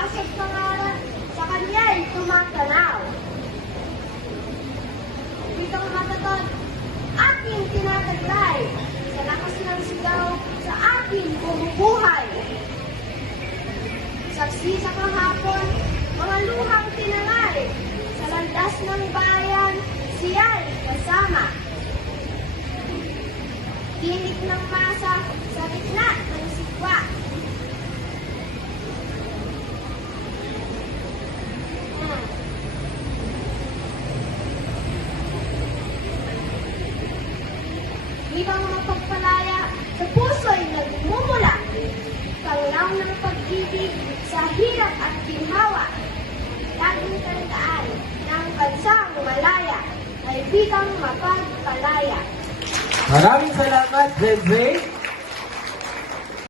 lakas at pangarap sa kanya'y tumatanaw. Wikang matatot, aking tinataglay, sa lakas ng sigaw, sa aking bumubuhay. Saksi sa kahapon, mga luhang tinangay, sa landas ng bayan, siya'y kasama. Tinik ng masa, sa gitna ng sikwa. Ibang mapagpalaya, sa puso'y nagmumula. Tanglaw ng pag-ibig sa hirap at ginhawa. Laging tandaan ng bansang malaya ay bigang mapagpalaya. Maraming salamat, Zezé.